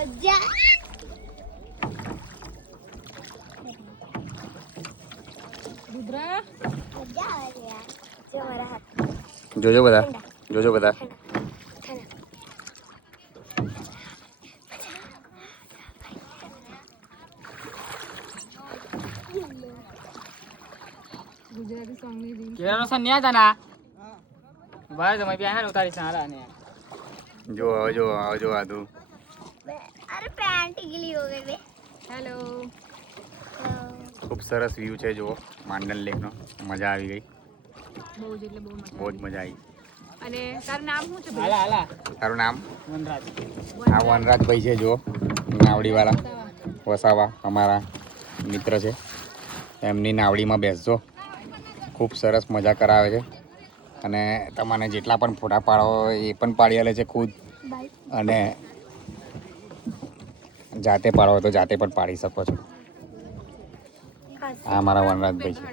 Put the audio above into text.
મજા રુદ્રા મજા આવે યાર જો મારા હાથ જોજો બધા જોજો બધા ગુજરાતી સોંગ ની રીલ કેરો સન્યા તના ભાઈ તમે બિહાર ઉતારી સારા ને જો જો આવજો આદુ અરે પેન્ટ ગીલી હો ગઈ બે હેલો ખૂબ સરસ વ્યૂ છે જુઓ માંડલ લેકનો મજા આવી ગઈ બહુ જ એટલે બહુ મજા બહુ જ મજા આવી અને તારું નામ શું છે હાલા હાલા તારું નામ વનરાજ આ વનરાજભાઈ છે જુઓ નાવડીવાળા વસાવા અમારા મિત્ર છે એમની નાવડીમાં બેસજો ખૂબ સરસ મજા કરાવે છે અને તમને જેટલા પણ ફોટા પાડો હોય એ પણ પાડી આલે છે ખુદ અને જાતે પાડો હોય તો જાતે પણ પાડી શકો છો આ મારા વનરાજભાઈ છે